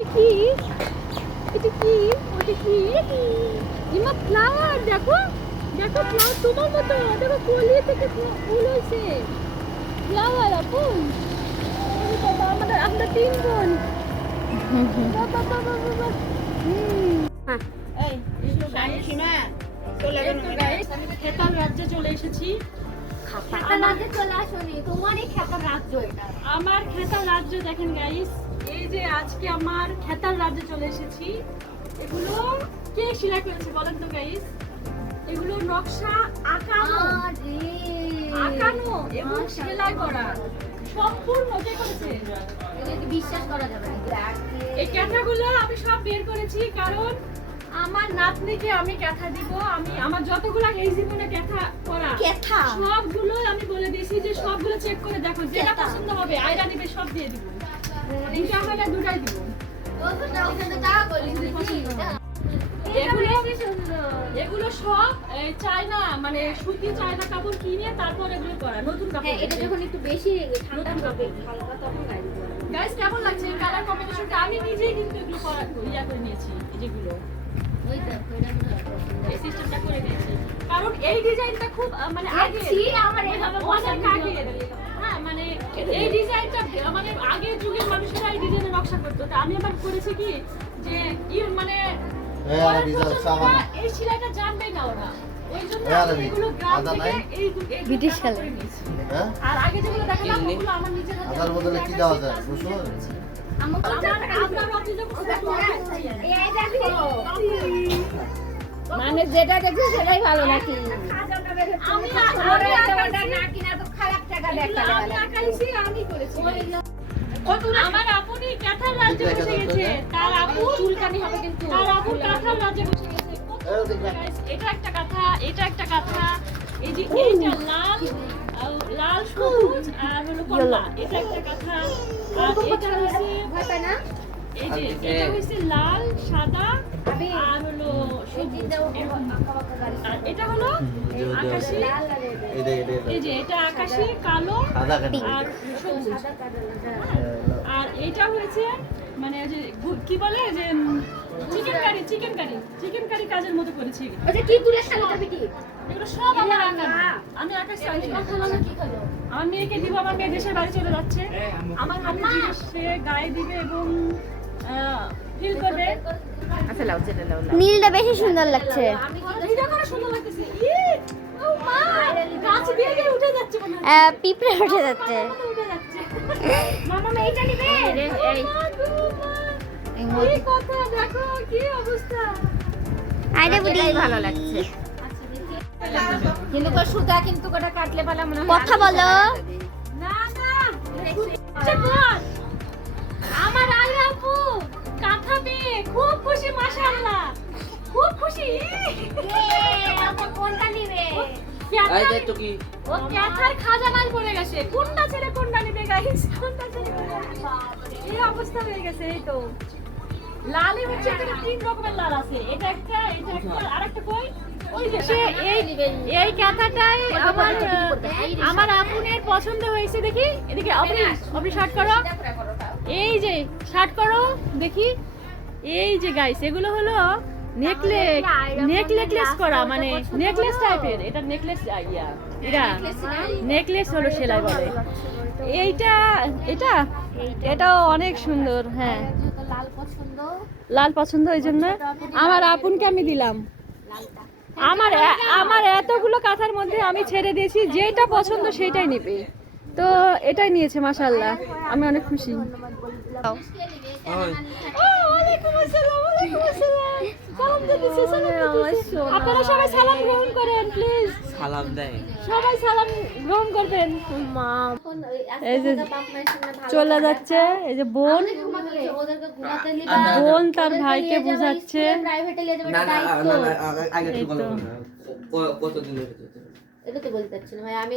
কি এটা কি ওটা কি ইমা ফ্লাওয়ার দেখো দেখো ফ্লাওয়ার তোমার মতো দেখো কলি থেকে ফুল হয়েছে ফ্লাওয়ার আপু বাবা আমাদের আমরা তিন বোন বাবা বাবা বাবা এই সীমা চলে গেল গাইস আমি খেতার রাজ্যে চলে এসেছি খেতার রাজ্যে চলে আসোনি তোমারই খেতার রাজ্য এটা আমার খেতার রাজ্য দেখেন গাইস এই যে আজকে আমার খেতার রাজ্যে চলে এসেছি এগুলো কে সেলাই করেছে বলেন তো গাইস এগুলো নকশা আঁকানো এবং সেলাই করা সম্পূর্ণ কে করেছে এটা বিশ্বাস করা যাবে না এই ক্যাথাগুলো আমি সব বের করেছি কারণ আমার নাতনিকে আমি ক্যাথা দিব আমি আমার যতগুলো এই জীবনে ক্যাথা করা ক্যাথা সবগুলো আমি বলে দিয়েছি যে সবগুলো চেক করে দেখো যেটা পছন্দ হবে আয়রা দিবে সব দিয়ে দিব তিনটা হবে দুটাই দিব এগুলো সব চায়না মানে সুতি চায়না কাপড় কিনে তারপর এগুলো করা নতুন কাপড় এটা যখন একটু বেশি ঠান্ডা হবে হালকা তখন গাইস কেমন লাগছে কালার কম্বিনেশনটা আমি নিজেই কিন্তু এগুলো করা করে নিয়েছি যেগুলো ওই দেখো এটা এই সিস্টেমটা করে নিয়েছি কারণ এই ডিজাইনটা খুব মানে আগে আমার এভাবে অনেক আগে হ্যাঁ মানে এই ডিজাইনটা মানে আগের যুগের মানুষেরা এই ডিজাইনের নকশা করতো তা আমি আবার করেছি কি যে মানে এই সেলাইটা জানবেই না ওরা ওই জন্য এগুলো গ্রাম থেকে এই ব্রিটিশ কালার আর আগে যেগুলো দেখালাম ওগুলো আমার নিজের হাতে আদার বদলে কি দেওয়া যায় রসুন মানে যেটা দেখছি সেটাই ভালো নাকি আমার আপনি কাঁথার রাজ্যে বসে গেছে তার আপু চুলকানি হবে কিন্তু তার আপু কাঁথার রাজ্যে বসে গেছে এটা একটা কথা এটা একটা কথা এই যে এইটা লাল লাল সবুজ আর হলো কমলা এটা একটা কথা আর এটা হচ্ছে না এই যে এটা হচ্ছে লাল সাদা আর হলো সবুজ আর এটা হলো আকাশী এই যে এটা আকাশী কালো আর সবুজ আর এটা হয়েছে মানে যে কি বলে যে চিকেন কারি কাজের মতো করেছি ওটা কি তুলে সালাটা বিটি এগুলো সব আমার আঁকানো আমি আকাশে আমার মেয়েকে দিব আমার মেয়ে দেশের বাড়ি চলে যাচ্ছে আমার হাতে সে গায়ে দিবে এবং ফিল করবে আচ্ছা লাও যেটা লাও নীলটা বেশি সুন্দর লাগছে এটা কত সুন্দর লাগতেছে ও মা গাছ বেয়ে উঠে যাচ্ছে মনে হয় পিঁপড়ে উঠে যাচ্ছে উঠে যাচ্ছে মামা এইটা নিবে এই কথা দেখো কি অবস্থা আরে বুড়ি ভালো লাগছে কিন্তু তো সুতা কিন্তু কোটা কাটলে পালা মনে হয় কথা বলো না না বল আমার আয়রা আপু কাঁথা পেয়ে খুব খুশি মাশাআল্লাহ খুব খুশি আপু কোনটা নিবে এই যে তো কি ও ক্যাথার খাজানায় পড়ে গেছে কোনটা ছেড়ে কোনটা নিবে গাইস কোনটা ছেড়ে কোনটা নিবে এই অবস্থা হয়ে গেছে এই তো লালই হচ্ছে এখানে তিন রকমের লাল আছে এটা একটা আরেকটা কই ওই যে সে এই ক্যাথাটাই আমার আপুনের পছন্দ হয়েছে দেখি এদিকে আপনি শার্ট করো এই যে শার্ট করো দেখি এই যে গাইস এগুলো হলো নেকলেস করা মানে নেকলেস টাইপের এটা নেকলেস ইয়া এটা নেকলেস হলো সেলাই বলে এটাও অনেক সুন্দর হ্যাঁ লাল পছন্দ এই জন্য আমার আপুনকে আমি দিলাম আমার এতগুলো কাঁথার মধ্যে আমি ছেড়ে দিয়েছি যেটা পছন্দ সেটাই নেবে তো এটাই নিয়েছে মাশাআল্লাহ আমি অনেক খুশি ওয়ালাইকুম আসসালাম সালাম দিতেছি আপনারা সবাই সালাম গ্রহণ করেন প্লিজ সালাম দেয় সবাই সালাম গ্রহণ করবেন মা এই যে চলে যাচ্ছে এই যে বোন তার ভাইকে বোঝাচ্ছে প্রাইভেটে নিয়ে যাবে না না দায়িত্ব আগে কি বলবো কতদিন এটা তো বলতে পারছি না ভাই আমি